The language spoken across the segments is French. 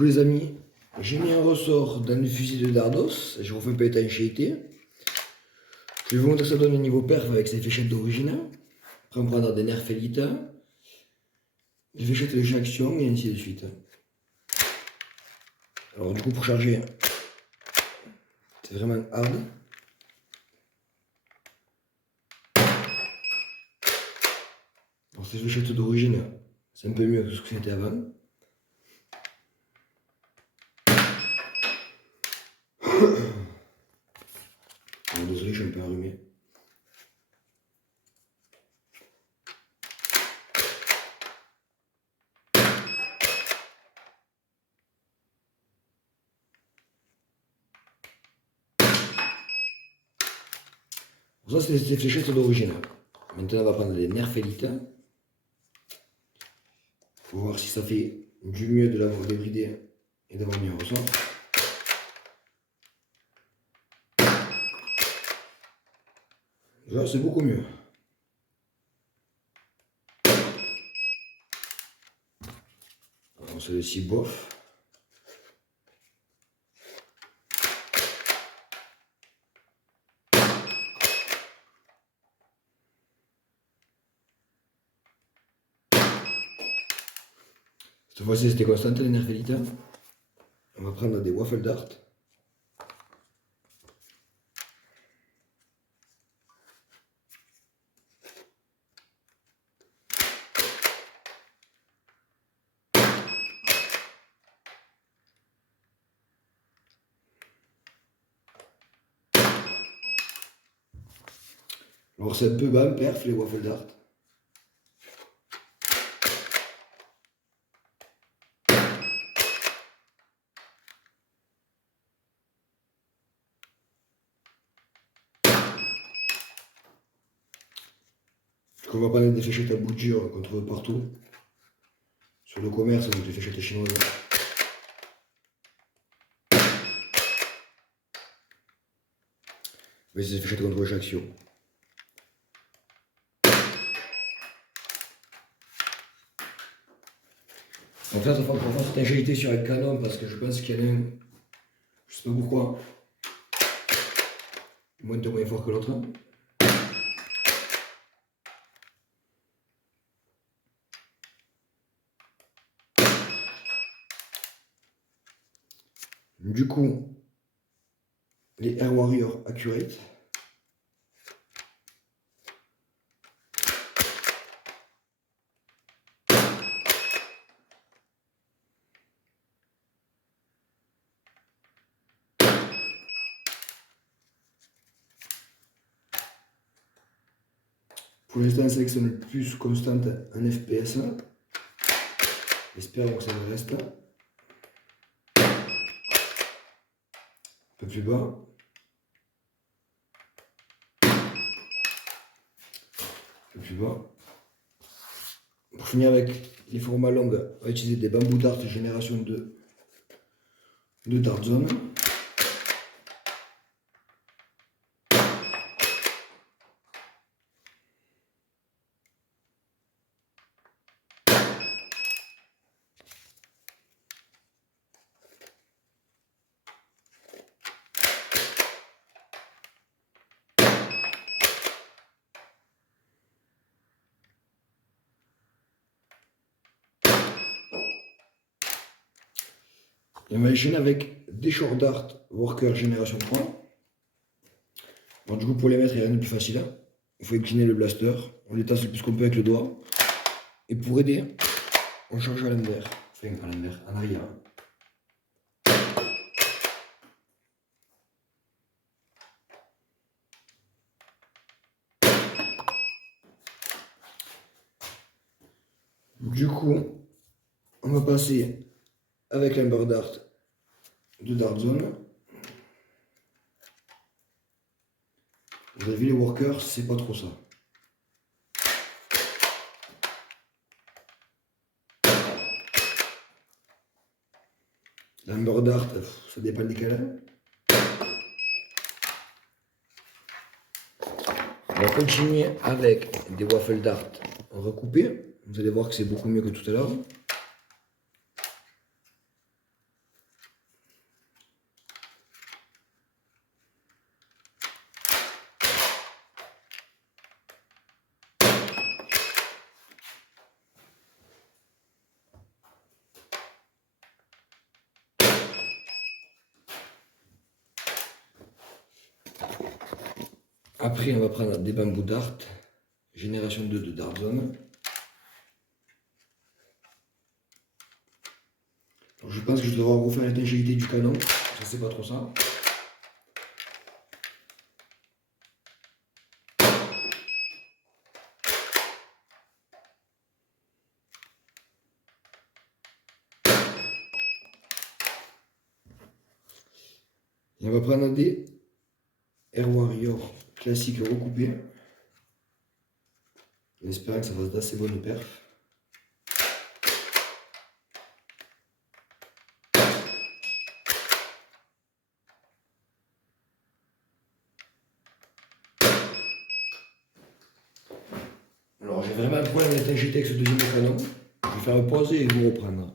coup les amis, j'ai mis un ressort dans une fusée de Dardos, j'ai refait un peu l'étanchéité. Je vais vous montrer ce que ça donne au niveau perf avec ces fléchettes d'origine. Après on prendra des nerfs élites, des fléchettes de chaque action et ainsi de suite. Alors du coup pour charger, c'est vraiment hard. Alors ces fléchettes d'origine, c'est un peu mieux que ce que c'était avant. Alors, désolé, je suis un peu enrhumé. Ça c'est les fléchettes d'origine. Maintenant on va prendre les nerfs élites. Pour voir si ça fait du mieux de l'avoir débridé et d'avoir mis un ressort. Là c'est beaucoup mieux. Alors celui-ci bof. Cette fois-ci c'était constante les nerfs élites. On va prendre des waffles dart. Alors c'est un peu bas, perf les waffles dart. On va prendre des fléchettes à bout dur qu'on trouve partout. Sur le commerce avec les fléchettes chinoises. Mais c'est des fléchettes qu'on trouve chez Axio. Donc là, ça va pour faire cette agilité sur un canon parce que je pense qu'il y en a un, je sais pas pourquoi, moins fort que l'autre. Du coup, les Air Warrior Accurate. Pour l'instant, c'est que c'est le plus constante en FPS. J'espère que ça me reste. Un peu plus bas. Un peu plus bas. Pour finir avec les formats longs, on va utiliser des bambous dart génération 2 de Dart Zone. Et on va enchaîner avec des short dart worker génération 3. Bon, du coup, pour les mettre, il n'y a rien de plus facile. Hein. Il faut incliner le blaster. On les tasse le plus qu'on peut avec le doigt. Et pour aider, on change à l'envers. Enfin, à l'envers, en arrière. Du coup, on va passer avec l'Amber Dart de Dart Zone. Vous avez vu les workers, c'est pas trop ça. L'Amber Dart, ça dépend desquels. On va continuer avec des waffle dart recoupés. Vous allez voir que c'est beaucoup mieux que tout à l'heure. Après, on va prendre des bambous Dart, génération 2 de Dart Zone. Alors, je pense que je devrais refaire l'étanchéité du canon, je sais pas trop ça. Et on va prendre des Air Warrior classiques recoupés, en espérant que ça fasse d'assez bonnes perfs. Alors j'ai vraiment un problème d'étanchéité avec ce deuxième canon. Je vais faire pause et vous reprendre.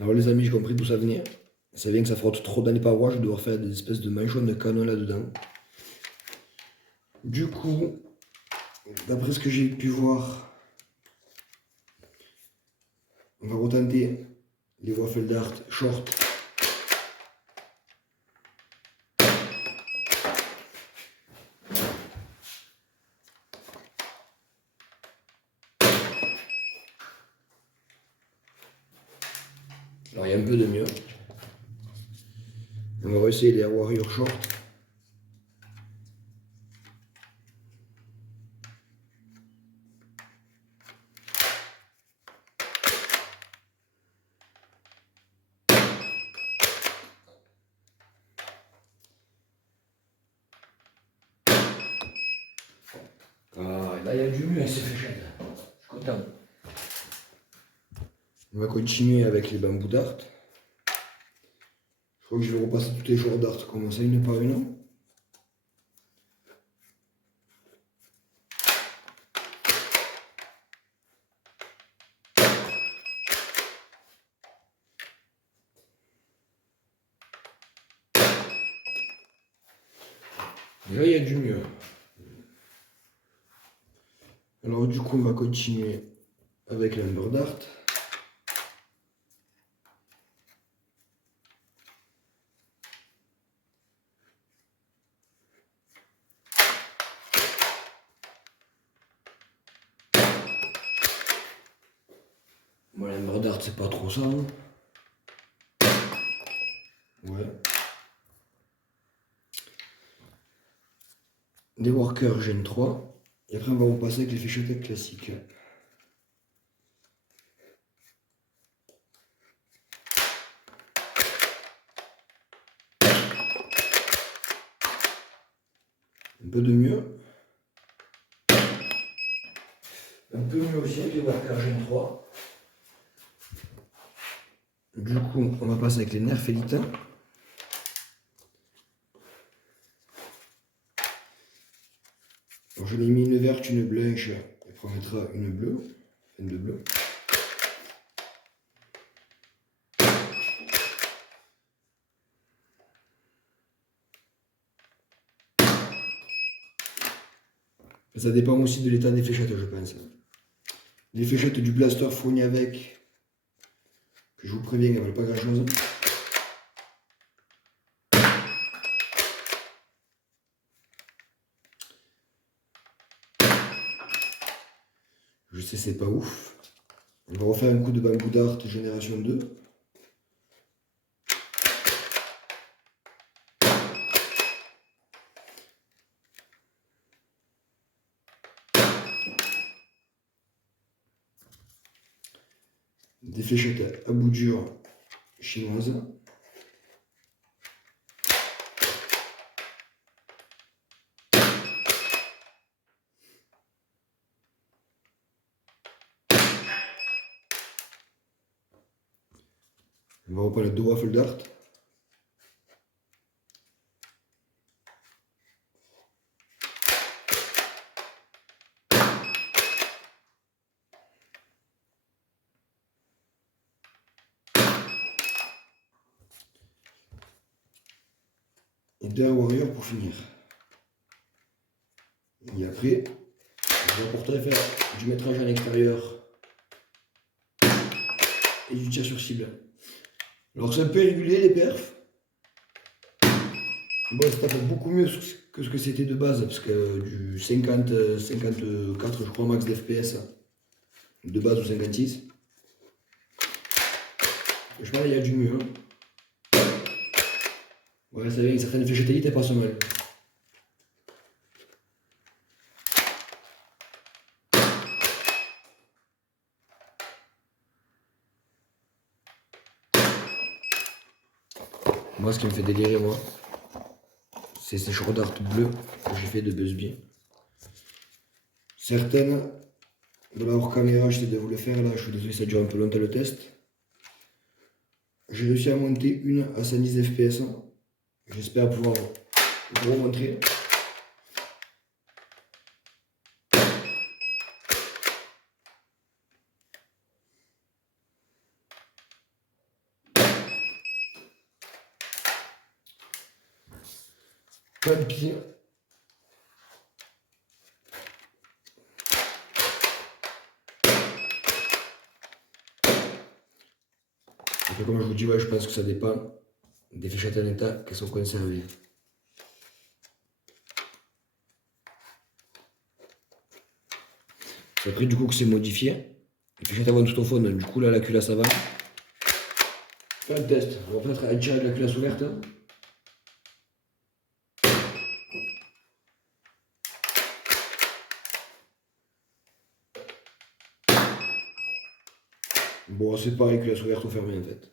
Alors les amis, j'ai compris d'où ça venait. Ça vient que ça frotte trop dans les parois, je vais devoir faire des espèces de manchons de canon là-dedans. Du coup, d'après ce que j'ai pu voir, on va retenter les waffles Dart short. Alors il y a un peu de mieux. On va essayer les Air Warrior short. Ah, là il y a du mieux avec ces fléchettes. Je suis content. On va continuer avec les bambous Dart. Je crois que je vais repasser tous les jours Dart comme ça, une par une. Et là, il y a du mieux. Alors du coup, on va continuer avec l'Amber Dart. Bon, l'Amber Dart, c'est pas trop ça. Hein. Ouais. Des Workers Gen 3. Et après, on va repasser avec les fléchettes classiques. Un peu de mieux. Un peu mieux aussi avec les Workers Gen 3. Du coup, on va passer avec les Nerf Elite. Alors, je l'ai mis une verte, une blanche, et après on mettra une bleue, une de bleu. Ça dépend aussi de l'état des fléchettes, je pense. Les fléchettes du blaster fournies avec, que je vous préviens, elles ne valent pas grand chose. Je sais, c'est pas ouf. On va refaire un coup de bambou Dart génération 2. Des fléchettes à bout dur chinoises. On va reprendre les deux waffles Dart. Et deux Warrior pour finir. Et après, je vais apporter faire du métrage à l'extérieur et du tir sur cible. Alors c'est un peu irrégulier les perfs. Bon, ça tape beaucoup mieux que ce que c'était de base, parce que du 50, 54, je crois, max d'FPS, de base ou 56. Je pense qu'il y a du mieux. Hein. Ouais, ça vient avec certaines fléchettes élites, elles passent mal. Moi, ce qui me fait délirer, moi, c'est ces short darts bleus que j'ai fait de Busby. Certaines, de la hors caméra, j'essaie de vous le faire. Là, je suis désolé, ça dure un peu longtemps le test. J'ai réussi à monter une à 110 FPS. J'espère pouvoir vous remontrer. Pas de pire. Et comme je vous dis, ouais, je pense que ça dépend des fléchettes en état qui sont conservées. C'est après du coup que c'est modifié. Les fléchettes avant tout au fond, du coup là la culasse avant. Faire le test. On va peut-être tirer de la culasse ouverte. Bon, c'est pareil, culasse ouverte ou fermée en fait.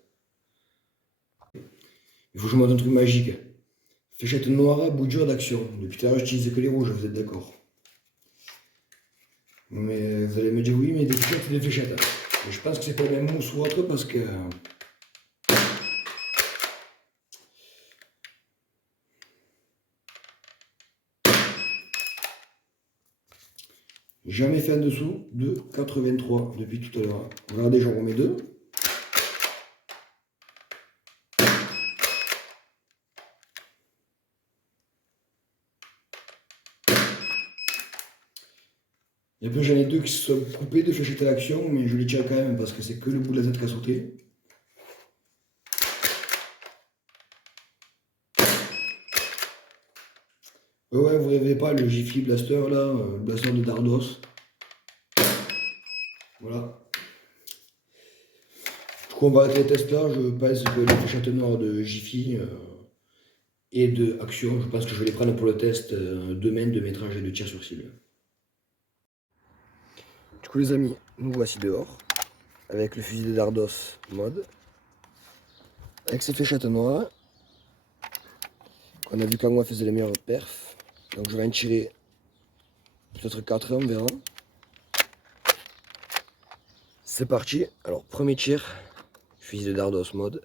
Il faut que je montre un truc magique. Fléchette noire, bout dur d'action. Depuis tout à l'heure, j'utilise que les rouges, vous êtes d'accord? Mais vous allez me dire oui, mais des fléchettes, c'est des fléchettes. Mais je pense que c'est pas le même mousse ou autre parce que. Jamais fait en dessous de 83 depuis tout à l'heure. Regardez, j'en remets deux. Et puis j'en ai deux qui se sont coupés de fléchettes à l'action, mais je les tiens quand même parce que c'est que le bout de la tête qui a sauté. Ouais, vous rêvez pas, le Jiffy Blaster là, le blaster de Dardos. Voilà. Du coup, on va arrêter les tests là. Je pense que les fléchettes noires de Jiffy et de Action, je pense que je vais les prendre pour le test demain de métrage et de tir sur cible. Du coup, les amis, nous voici dehors avec le fusil de Dardos mode, avec ces fléchettes noires. On a vu qu'Angwa faisait les meilleures perfs. Donc je vais en tirer peut-être 4, on verra. C'est parti. Alors premier tir, fusil de Dardos mode.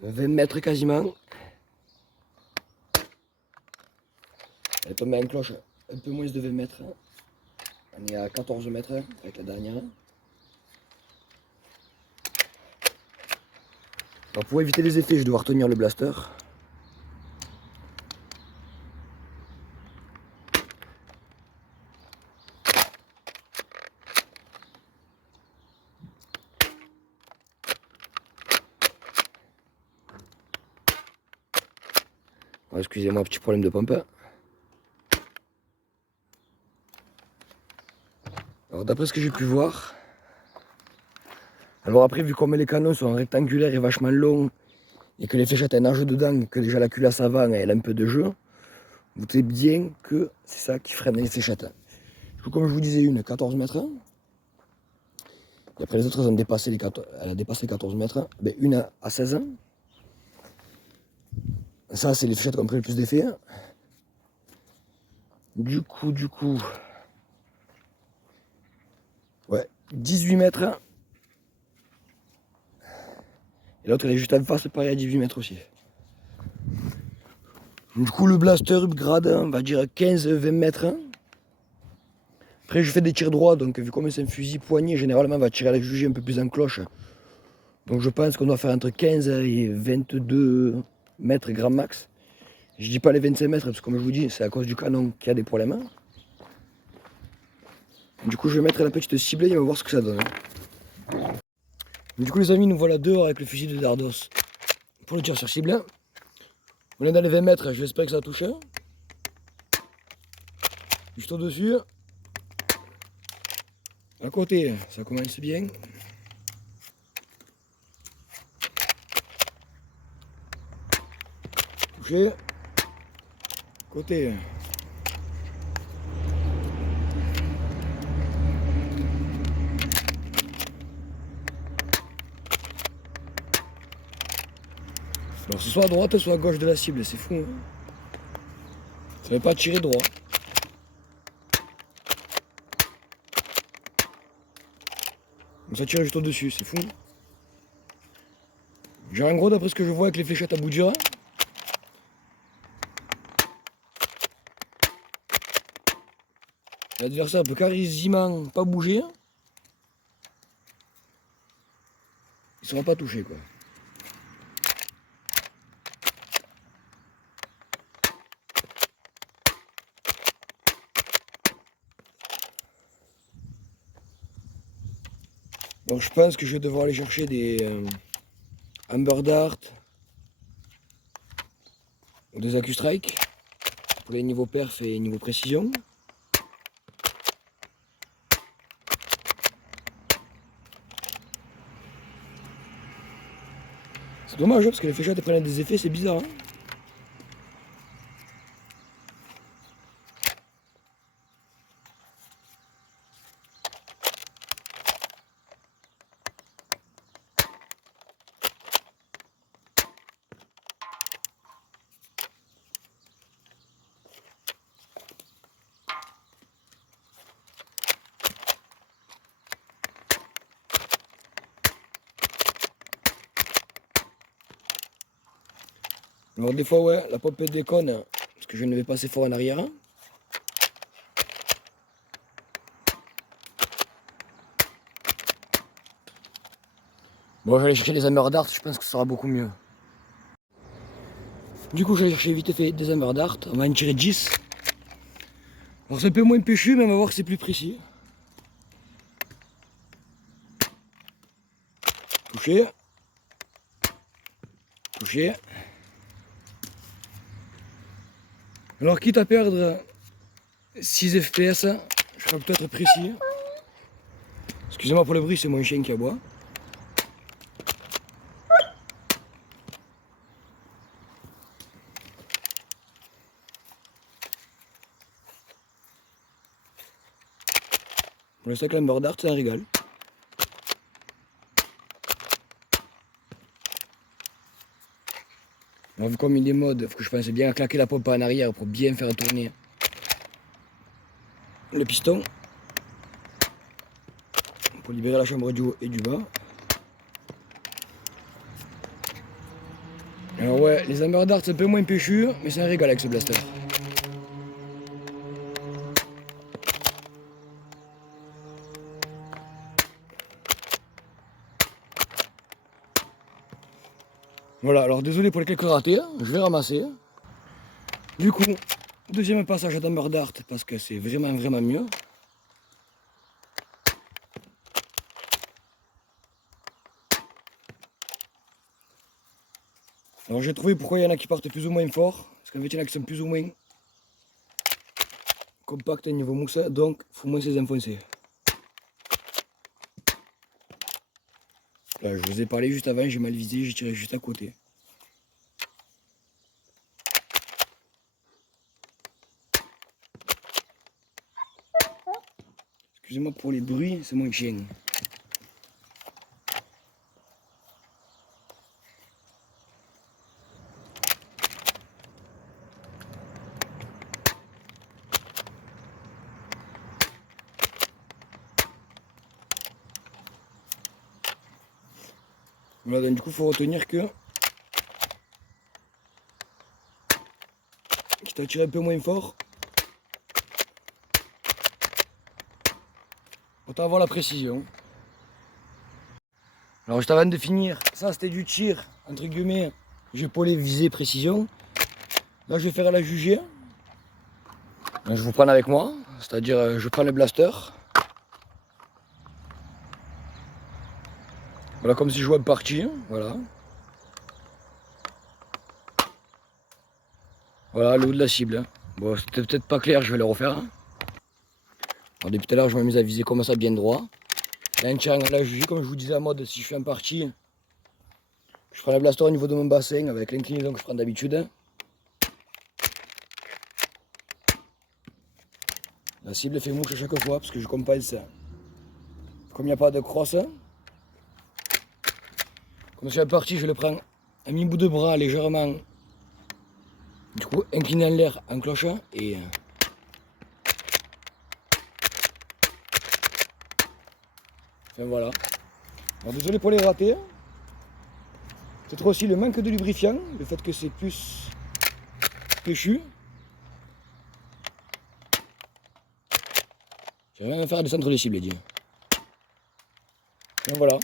20 mètres quasiment. Elle est tombée en cloche un peu moins de 20 mètres. On est à 14 mètres avec la dernière. Alors pour éviter les effets, je vais devoir tenir le blaster. Alors, excusez-moi, petit problème de pompe. Alors d'après ce que j'ai pu voir, alors après vu comme les canons sont rectangulaires et vachement longs et que les fléchettes nagent dedans et que déjà la culasse avant elle a un peu de jeu, vous savez bien que c'est ça qui freine les fléchettes. Du coup comme je vous disais, une 14 mètres. Et après les autres elles ont dépassé elle a dépassé les 14 mètres. Ben, une à 16. Ça c'est les fléchettes qui ont pris le plus d'effet. Du coup, ouais, 18 mètres. Et l'autre elle est juste en face, pareil à 18 mètres aussi. Du coup le blaster upgrade, on va dire 15-20 mètres. Après je fais des tirs droits, donc vu comme c'est un fusil poignet, généralement on va tirer avec jugé un peu plus en cloche. Donc je pense qu'on doit faire entre 15 et 22 mètres grand max. Je dis pas les 25 mètres parce que comme je vous dis, c'est à cause du canon qu'il y a des problèmes. Du coup je vais mettre la petite ciblée et on va voir ce que ça donne. Du coup les amis, nous voilà dehors avec le fusil de Dardos pour le tir sur cible. On est dans les 20 mètres, j'espère que ça touche. Juste au-dessus. À côté, ça commence bien. Touché. Côté. Alors c'est soit à droite, soit à gauche de la cible, c'est fou. Hein, ça ne veut pas tirer droit. Ça tire juste au-dessus, c'est fou. Genre en gros, d'après ce que je vois avec les fléchettes à bout de dur, l'adversaire peut quasiment pas bouger. Il ne sera pas touché, quoi. Donc je pense que je vais devoir aller chercher des Amber Dart ou des AccuStrike pour les niveaux perf et niveau précision. C'est dommage hein, parce que les fléchettes prennent des effets, c'est bizarre. Hein. Alors des fois ouais, la pompe déconne parce que je ne vais pas assez fort en arrière. Bon, je vais aller chercher les Hammer Dart, je pense que ce sera beaucoup mieux. Du coup, je vais chercher vite fait des Hammer Dart, on va en tirer 10. Alors c'est un peu moins péchu, mais on va voir que c'est plus précis. Touché. Touché. Alors quitte à perdre 6 FPS, je serai peut-être précis. Excusez-moi pour le bruit, c'est mon chien qui aboie. Pour l'instant, l'Hammer Dart, c'est un régal. Alors, vu comme il est mode, il faut que je pense bien à claquer la pompe en arrière pour bien faire tourner le piston. Pour libérer la chambre du haut et du bas. Alors ouais, les Hammer Dart c'est un peu moins péchu, mais c'est un régal avec ce blaster. Voilà, alors désolé pour les quelques ratés, je vais ramasser. Du coup, deuxième passage à Hammer Dart parce que c'est vraiment mieux. Alors j'ai trouvé pourquoi il y en a qui partent plus ou moins fort, parce qu'en fait il y en a qui sont plus ou moins compacts au niveau mousse, donc il faut moins se les enfoncer. Là je vous ai parlé juste avant, j'ai mal visé, j'ai tiré juste à côté. Excusez-moi pour les bruits, c'est mon chien. Voilà, donc du coup il faut retenir que quitte à tirer un peu moins fort, autant avoir la précision. Alors juste avant de finir, ça c'était du tir, entre guillemets, j'épaulais, visée, précision. Là je vais faire la juger. Je vous prends avec moi, c'est-à-dire je prends le blaster. Voilà comme si je jouais une partie, voilà. Voilà le haut de la cible. Hein. Bon, c'était peut-être pas clair, je vais le refaire. Hein. Alors, depuis tout à l'heure, je m'amuse à viser comme ça bien droit. Là, un triangle à la juger, comme je vous disais à mode, si je fais un parti, je prends la blaster au niveau de mon bassin avec l'inclinaison que je prends d'habitude. La cible fait mouche à chaque fois parce que je compense. Comme il n'y a pas de crosse, comme c'est un parti, je le prends à mi-bout de bras légèrement. Du coup, incliné en l'air en cloche et enfin voilà. Alors désolé pour les ratés. Peut-être aussi le manque de lubrifiant, le fait que c'est plus péchu. J'aimerais même faire descendre les cibles, les dieux. Et voilà.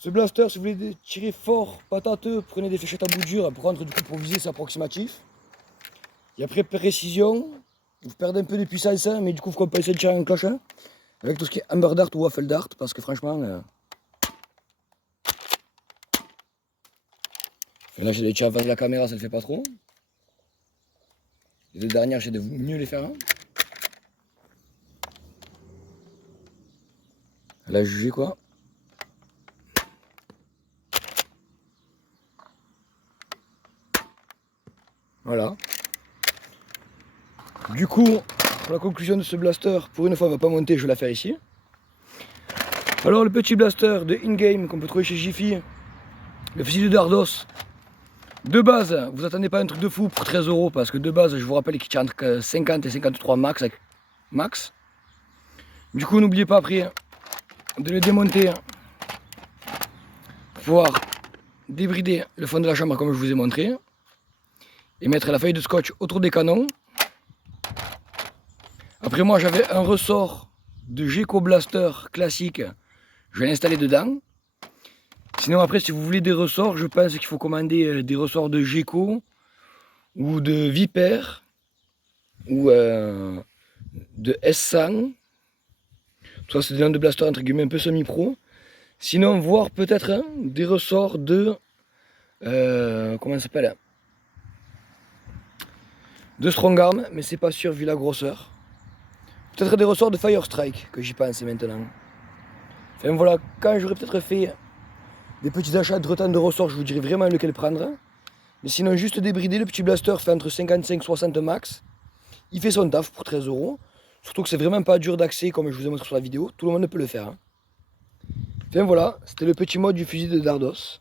Ce blaster, si vous voulez tirer fort, patateux, prenez des fléchettes à bout dur. Par contre, du coup, pour viser, c'est approximatif. Et après, précision, vous perdez un peu de puissance, mais du coup, vous compensez le tir en cloche. Avec tout ce qui est amber dart ou waffle dart, parce que franchement... là, j'ai des tirs avant de la caméra, ça ne le fait pas trop. Les deux dernières, j'ai de mieux les faire. Hein. Là, jugé quoi. Voilà. Du coup, pour la conclusion de ce blaster, pour une fois, elle ne va pas monter, je vais la faire ici. Alors, le petit blaster de in-game qu'on peut trouver chez Jiffy, le fusil de Dardos. De base, vous attendez pas un truc de fou pour 13 € parce que de base, je vous rappelle qu'il tient entre 50 et 53 max. Du coup, n'oubliez pas après de le démonter pour pouvoir débrider le fond de la chambre comme je vous ai montré et mettre la feuille de scotch autour des canons. Après moi, j'avais un ressort de Geco Blaster classique, je vais l'installer dedans. Sinon après, si vous voulez des ressorts, je pense qu'il faut commander des ressorts de Geco ou de Viper ou de S100. Soit c'est des noms de blaster entre guillemets un peu semi-pro. Sinon, voir peut-être hein, des ressorts de... comment ça s'appelle? De Strong Arm, mais c'est pas sûr vu la grosseur. Peut-être des ressorts de Fire Strike, que j'y pense maintenant. Enfin voilà, quand j'aurais peut-être fait des petits achats de temps de ressorts, je vous dirai vraiment lequel prendre. Mais sinon, juste débrider, le petit blaster fait entre 55 et 60 max. Il fait son taf pour 13 €. Surtout que c'est vraiment pas dur d'accès, comme je vous ai montré sur la vidéo. Tout le monde peut le faire. Hein. Enfin voilà, c'était le petit mode du fusil de Dardos.